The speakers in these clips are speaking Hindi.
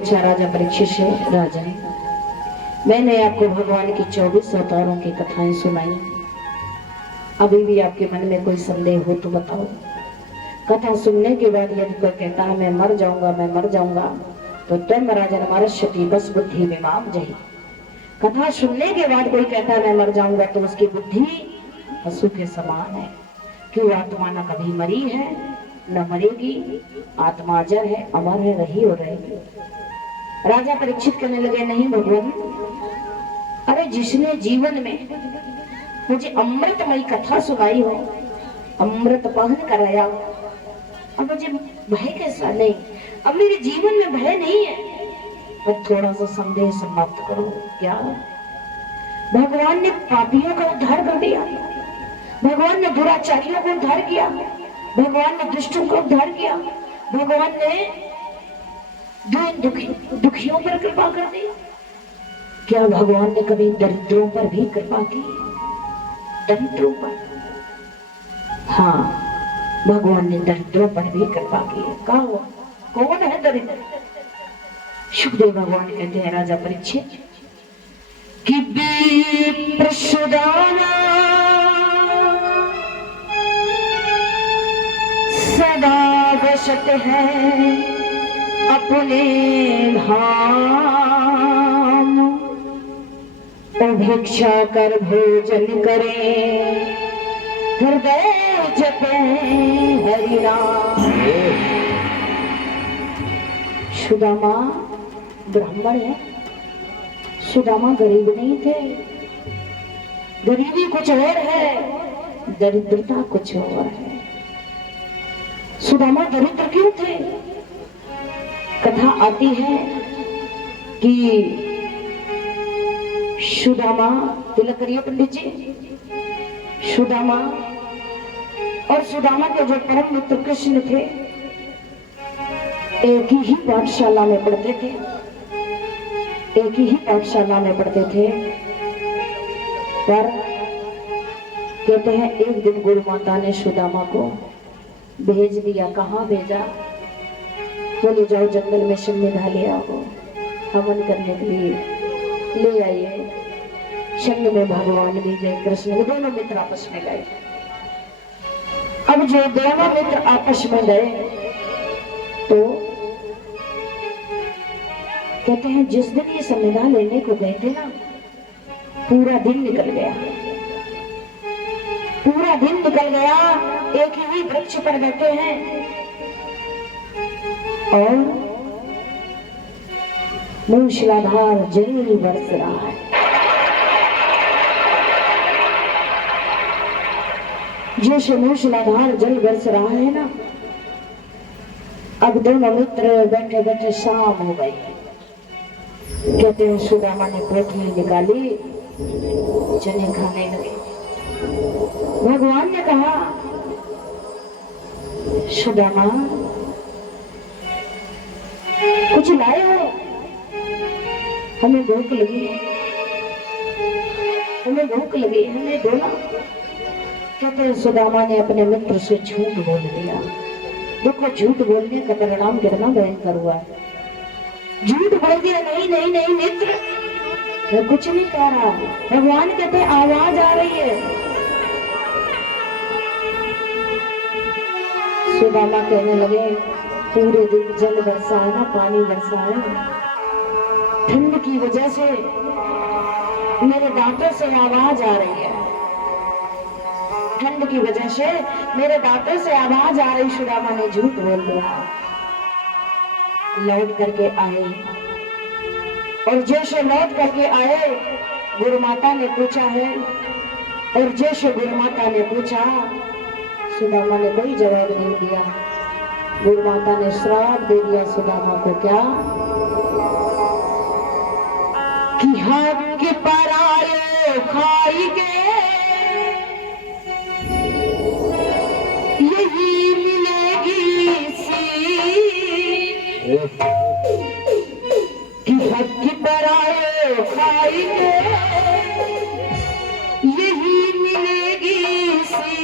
अच्छा राजा परीक्षित से राजा, मैंने आपको भगवान की 24 अवतारों की कथाएं सुनाई। अभी भी आपके मन में कोई संदेह हो तो बताओ। कथा सुनने के बाद यदि कोई कहता है मैं मर जाऊंगा, तो तुम राजन मरष्यति बस बुद्धि विमाम जही। कथा सुनने के बाद कोई कहता है मैं मर जाऊंगा, तो उसकी बुद्धि पशु के समान है। क्यों? आत्मा न कभी मरी है न मरेगी, आत्मा अजर है, अमर है, रही और रहेगी। राजा परीक्षित कहने लगे नहीं भगवान, अरे जिसने जीवन में मुझे अमृतमयी कथा सुनाई हो, अमृत पान कराया, अब मुझे भय कैसा नहीं? अब मेरे जीवन में भय नहीं है, पर थोड़ा सा संदेह समाप्त करो। क्या? भगवान ने पापियों का उद्धार कर दिया, भगवान ने दुराचारियों को उद्धार किया, भगवान ने दुष्टों को उद्धार किया, भगवान ने दुखियों पर कृपा कर दी। क्या भगवान ने कभी दरिद्रों पर भी कृपा की? दरिद्रों पर? हाँ, भगवान ने दरिद्रों पर भी कृपा की है। कहा हुआ कौन है दरिद्र? सुखदेव भगवान कहते हैं राजा परीक्षित कि विप्रसुदाना सदा बसत है अपने धाम, भिक्षा कर भोजन करे, हृदय जपे हरि नाम। सुदामा ब्राह्मण है, सुदामा गरीब नहीं थे। गरीबी कुछ और है, दरिद्रता कुछ और है। सुदामा दरिद्र क्यों थे? कथा आती है कि सुदामा, तिलक करिए पंडित जी, सुदामा और सुदामा के जो परम मित्र कृष्ण थे, एक ही पाठशाला में पढ़ते थे, एक ही पाठशाला में पढ़ते थे। पर कहते हैं एक दिन गुरु माता ने सुदामा को भेज दिया। कहाँ भेजा? बोले जाओ जंगल में संविधा ले आओ, हवन करने के लिए ले आइए। संग में भगवान भी गए, कृष्ण भी, दोनों मित्र आपस में गए। अब जो दोनों मित्र आपस में गए तो कहते हैं जिस दिन ये संविधा लेने को गए थे ना, पूरा दिन निकल गया, पूरा दिन निकल गया। एक ही वृक्ष पर बैठे हैं और मूसलाधार जल बरस रहा है। जैसे मूसलाधार जल बरस रहा है ना, अब दोनों मित्र बैठे बैठे शाम हो गई। कहते हैं सुदामा ने पोटली निकाली, चने खाने लगे। भगवान ने कहा सुदामा कुछ लाए हो? हमें भूख लगी, हमें भूख लगी, हमें बोला। कहते हैं सुदामा ने अपने मित्र से झूठ बोल दिया। देखो झूठ बोलने का परिणाम कितना भयंकर हुआ है। झूठ बोल दिया, नहीं नहीं नहीं मित्र, मैं कुछ नहीं कह रहा। भगवान कहते आवाज आ रही है। सुदामा कहने लगे पूरे दिन जल बरसा है ना, पानी बरसा है, ठंड की वजह से मेरे दांतों से आवाज आ रही है, ठंड की वजह से मेरे दांतों से आवाज आ रही। सुदामा ने झूठ बोल दिया। लौट करके आए और जैसे लौट करके आए गुरु माता ने पूछा है, और जैसे गुरु माता ने पूछा सुदामा ने कोई जवाब नहीं दिया। गुरु माता ने श्राप दे दिया सुदामा को। क्या? कि हक पर आए खाई के यही मिलेगी सी, कि हक पर आए खाई के यही मिलेगी सी।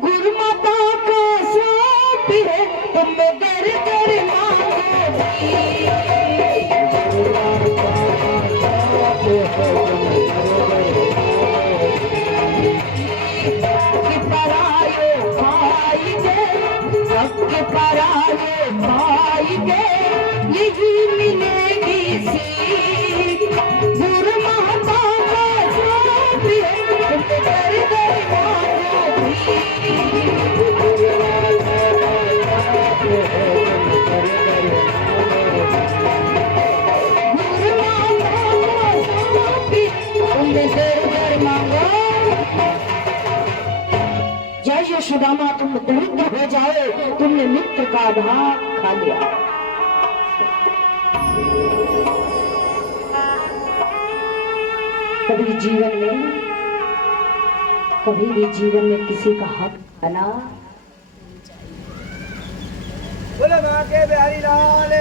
गुरु माता का श्राप है, तुम दर दर ये भाई के यही मिलेगी सीख गुरु माता का साथ है तुम कर कर मानो भी गुरु माता का साथ है तुम कर कर गुरु माता का साथ है तुम कर कर मांगो। जय यशोदामा तुम दरिद्र हो जाओ तुमने मित्र का भाग खा लिया। कभी भी जीवन में किसी का हक बना। बोले माँ के बिहारी लाल